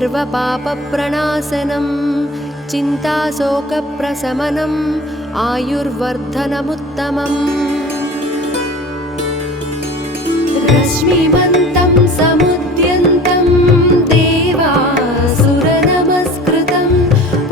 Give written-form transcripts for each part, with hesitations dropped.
सर्वपापप्रणाशनं चिन्ताशोकप्रशमनम् आयुर्वर्धनमुत्तमम् रश्मिमन्तं समुद्यन्तं देवासुरनमस्कृतं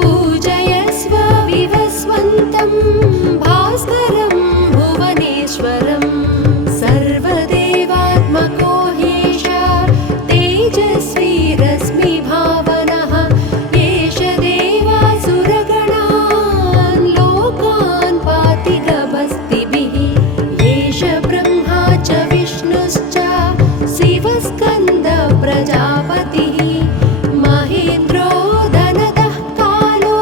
पूजयस्व विवस्वन्तं भास्करं भुवनेश्वरं सर्वदेवात्मको ह्येष तेजस्वी रश्मिभावनः एष देवासुरगणान् लोकान् पाति गभस्तिभिः एष ब्रह्मा च विष्णुश्च शिवस्कन्द प्रजापतिः महेन्द्रो धनदः कालो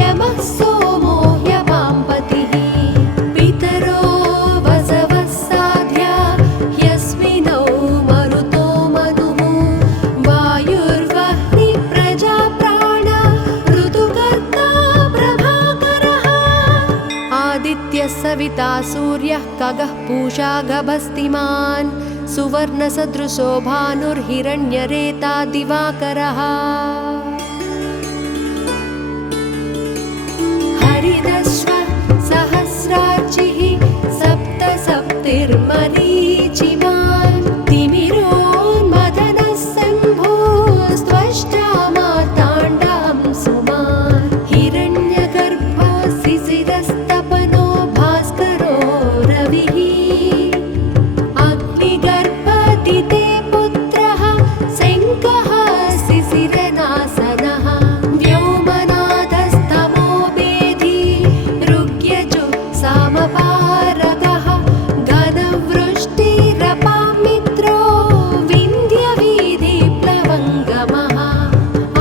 यमः सोमो ह्यवाम्पतिः पितरो वसवः साध्या ह्यस्मिनौ मरुतो मनुः वायुर्वह्निः प्रजाप्राण ऋतुकर्ता प्रभाकरः आदित्यः सविता सूर्यः खगः पूषा गभस्तिमान् सुवर्णसदृशो भानुर्हिरण्यरेता दिवाकरः हरिदश्वः सहस्रार्चिः सप्त सप्तिर्मरीचिमान् तिमिरोन्मथनः शम्भोस्त्वष्टा मार्ताण्डं सुमान् हिरण्यगर्भो शिशिरस्तपनो भास्करो रविः अग्निगर्भदिते पुत्रः शङ्खः शिशिरनाशनः व्योमनाथस्तमो वेदी ऋग्यजुः सामपारगः घनवृष्टिरपामित्रो विन्ध्यवीधिप्लवङ्गमः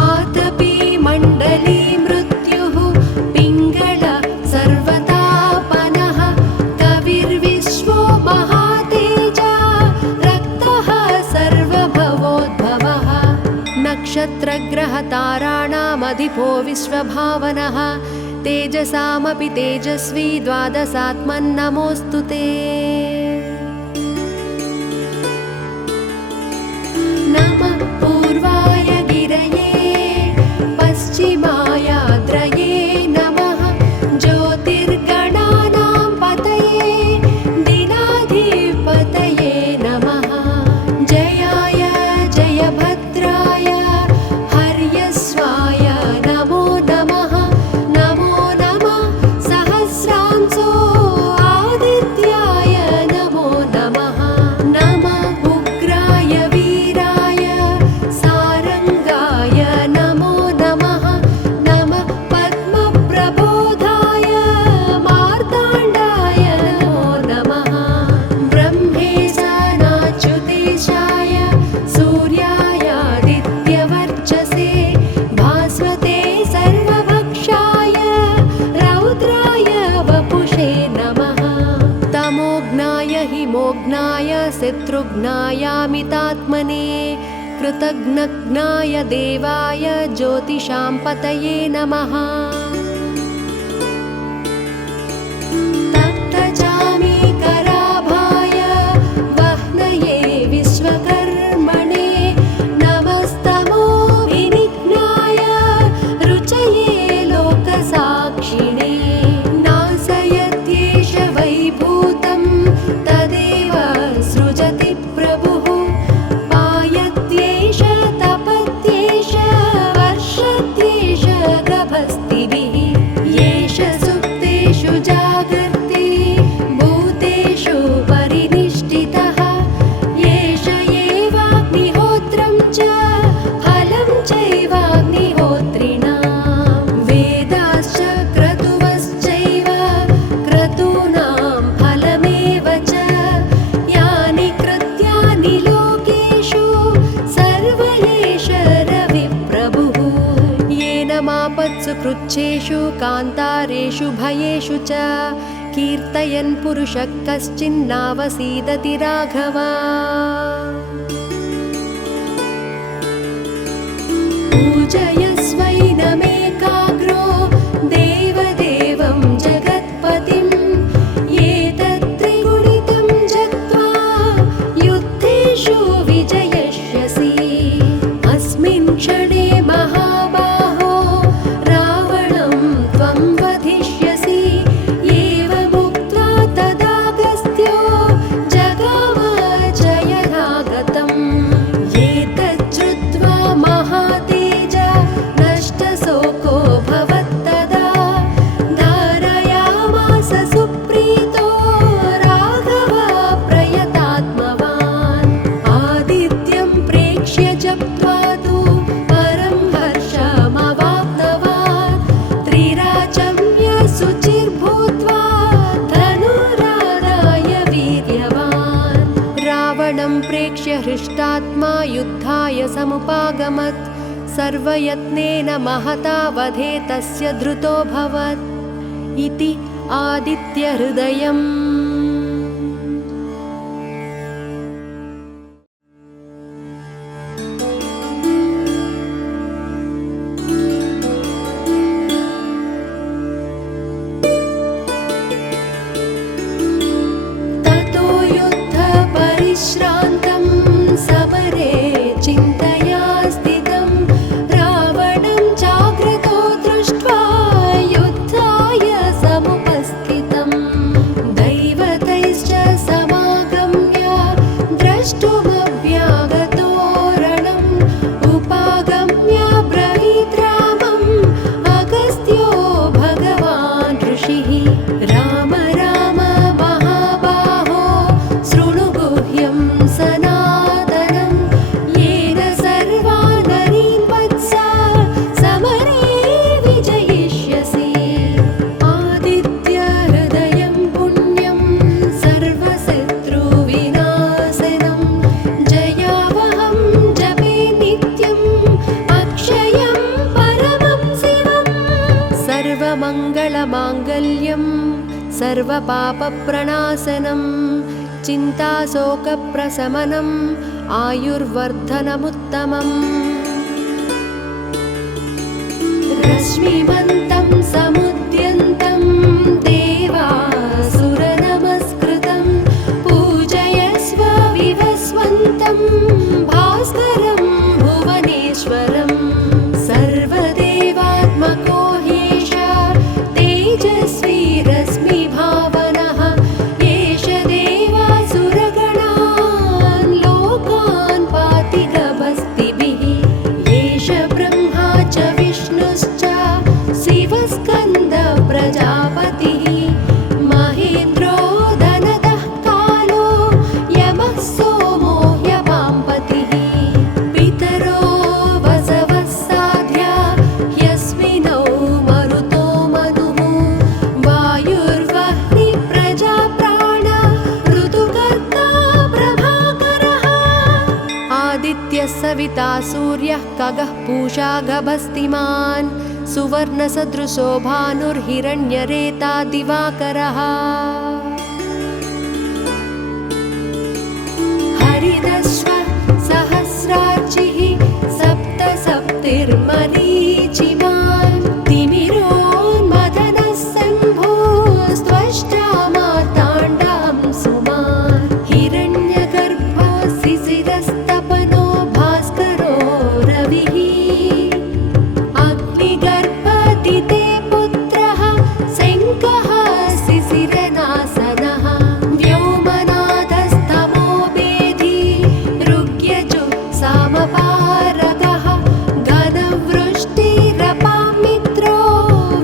आतपी मण्डली मृत्युः पिङ्गळ सर्वतापनः कविर्विश्वो महातेजा रक्तः सर्वभवोद्भवः नक्षत्रग्रहताराणामधिपो विश्वभावनः तेजसामपि तेजस्वी द्वादशात्मन्नमोऽस्तु ते नमः पूर्वाय गिरये पश्चिमायाद्रये नमः ज्योतिर्गणानां पतये दिनाधिपतये नमः जयाय जयभद्राय हर्यस्वाय नमो नमः नमो नमः सहस्रांशो आदित्याय नमो नमः नमः उग्राय वीराय सारंगाय नमो नमः नमः पद्मप्रबोधाय मार्ताण्डाय नमो नमः ब्रह्मेशानाच्युतेशाय सूर्यायादित्यवर्चसे भास्वते सर्वभक्षाय रौद्राय वपुषे नमः तमोघ्नाय हिमोघ्नाय शत्रुघ्नायामितात्मने कृतघ्नघ्नाय देवाय ज्योतिषां पतये नमः तप्तचामीकराभाय वह्नये विश्वकर्मणे नमस्तमो विनिघ्नाय रुचये लोकसाक्षिणे नाशयत्येष वैभूतं तदेव सृजति प्रभुः पायत्येष तपत्येष वर्षत्येष गभस्तिभिः येष सुप्तेषु जागर्ति भूतेषु परिनिष्ठितः येष एवाग्निहोत्रं च फलं चैवाग्निहोत्रिणां वेदाश्च क्रतुवश्चैव क्रतूनां फलमेव च यानि कृत्यानि लोकेषु सर्व एष रविप्रभुः येन मापत्सु कृच्छेषु कान्तारेषु भयेषु च कीर्तयन् पुरुषः कश्चिन्नावसीदति राघव पूजयस्वैनमेकाग्रो देवदेवं जगत्पतिं एतत्त्रिगुणितं जग्त्वा युद्धेषु विजयष्यसि अस्मिन् क्षणे हृष्टात्मा युद्धाय समुपागमत् सर्वयत्नेन महता वधे तस्य धृतोऽभवत् इति आदित्यहृदयम्। श्रान्तं समरे चिन्तया स्थितं रावणं जाग्रतो दृष्ट्वा युद्धाय समुपस्थितं दैवतैश्च समागम्य द्रष्टुमव्यागतो रणम् उपागम्य ब्रवीत् रामम् अगस्त्यो भगवान् ऋषिः राम राम महाबाहो शृणु गुह्यं सनातनं येन सर्वान् नरीन् वत्सा समरे विजयिष्यसि आदित्यहृदयं पुण्यं सर्वशत्रुविनाशनं जयावहं जपे नित्यम् अक्षयं परमं शिवम् सर्वमङ्गलमाङ्गल्यं सर्वपापप्रणाशनं चिन्ताशोकप्रशमनम् आयुर्वर्धनमुत्तमम् रश्मिमन्तं समुद्यन्तं देवासुरनमस्कृतं पूजयस्व विवस्वन्तं भास्करं भुवनेश्वरं सर्वदेवात्मको ह्येष तेजस्वी रश्मिभावनः एष देवासुरगणान् लोकान् पाति गभस्तिभिः एष ब्रह्मा च विष्णुश्च शिवस्कन्दः प्रजापतिः महेन्द्रो धनदः कालो यमः सोमो ह्यवाम्पतिः पितरो वसवः साध्या ह्यस्मिनौ मरुतो मनुः वायुर्वह्नि प्रजाप्राण ऋतुकर्ता प्रभाकरः आदित्यः सविता सूर्यः खगः पूषा गभस्तिमान् सुवर्णसदृशो भानुर्हिरण्यरेता दिवाकरः हरिदश्वः सहस्रार्चिः सप्तसप्तिर्मरीचिमान् तिमिरोन्मदनः शम्भोस्त्वष्ट्रा मार्ताण्डं सुमान् हिरण्यगर्भो शिशिरस्तपनो भास्करो रविः अग्निगर्भदिते पुत्रः शङ्खः शिशिरनाशनः व्योमनाथस्तमो वेदी ऋग्यजुः सामपारगः घनवृष्टिरपामित्रो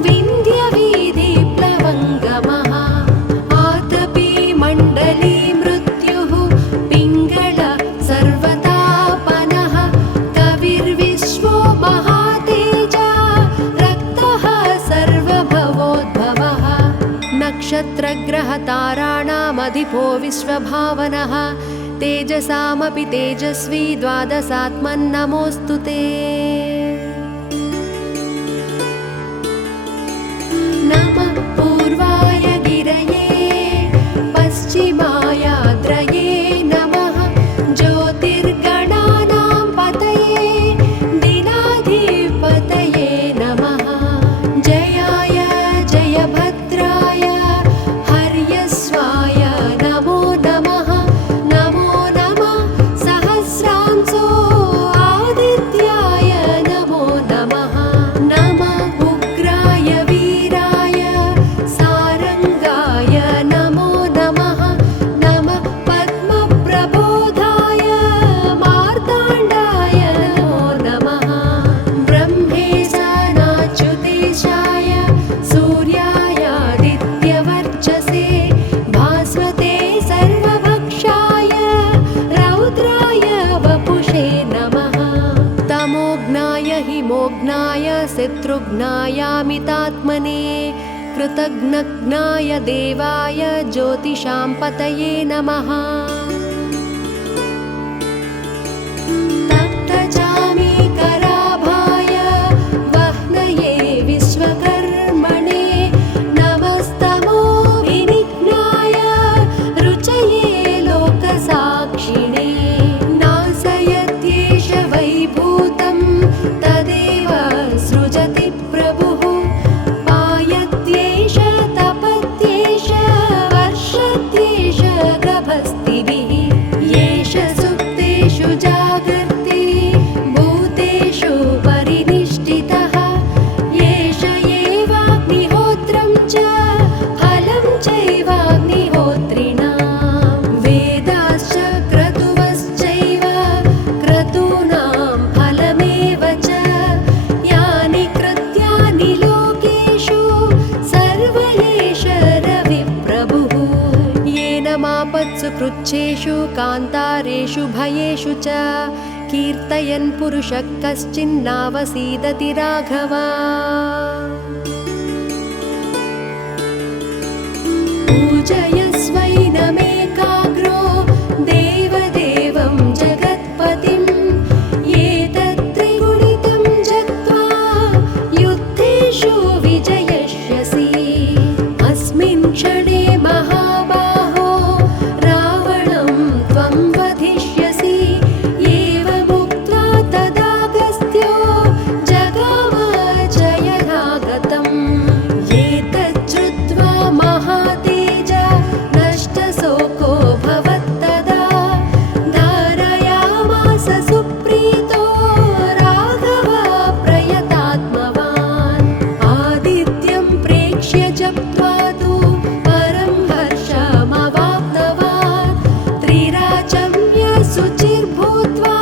विन्ध्यवीधिप्लवङ्गमः आतपी मण्डली मृत्युः पिङ्गळ सर्वतापनः कविर्विश्वो महातेजा रक्तः सर्वभवोद्भवः नक्षत्रग्रहताराणामधिपो विश्वभावनः तेजसामपि तेजस्वी द्वादशात्मन्नमोऽस्तु ते नमः पूर्वाय गिरये पश्चिमायाद्रये नमः ज्योतिर्गणानां पतये दिनाधिपतये नमः जयाय जयभद्राय हर्यस्वाय नमो नमः नमो नमः सहस्रांशो आदित्याय नमो नमः नमः उग्राय वीराय सारंगाय नमो नमः नमः पद्मप्रबोधाय मार्ताण्डाय नमो नमः ब्रह्मेशानाच्युतेशाय सूर्यायादित्यवर्चसे भास्वते सर्वभक्षाय रौद्राय वपुषे नमः तमोघ्नाय हिमोघ्नाय शत्रुघ्नायामितात्मने कृतघ्नघ्नाय देवाय ज्योतिषां पतये नमः पृच्छेषु कान्तारेषु भयेषु च कीर्तयन् पुरुषः कश्चिन्नावसीदति राघव। पूजयस्वैनमेकाग्रो देवदेवं जगत्पतिम् एतत्त्रिगुणितं जप्त्वा युद्धेषु विजयिष्यसि। अस्मिन् क्षणे महाबाहो रावणं त्वं वधिष्यसि। एवमुक्त्वा तदागस्त्यो जगाम जयरागतम्। एतच्छ्रुत्वा महातेज नष्टशोको भवत्तदा धारयामास सुप्रीतो राघव प्रयतात्मवान्। आदित्यं प्रेक्ष्य जप्त्वा तु परं हर्षमवाप्तवान्। त्रिराचम्य शुचिर्भूत्वा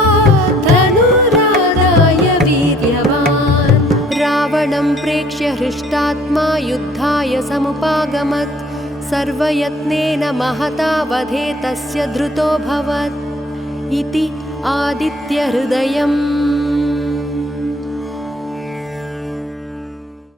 धनुरादाय वीर्यवान्। रावणं प्रेक्ष्य हृष्टात्मा युद्धाय समुपागमत्। सर्वयत्नेन महता वधे तस्य धृतोऽभवत् इति आदित्यहृदयम्।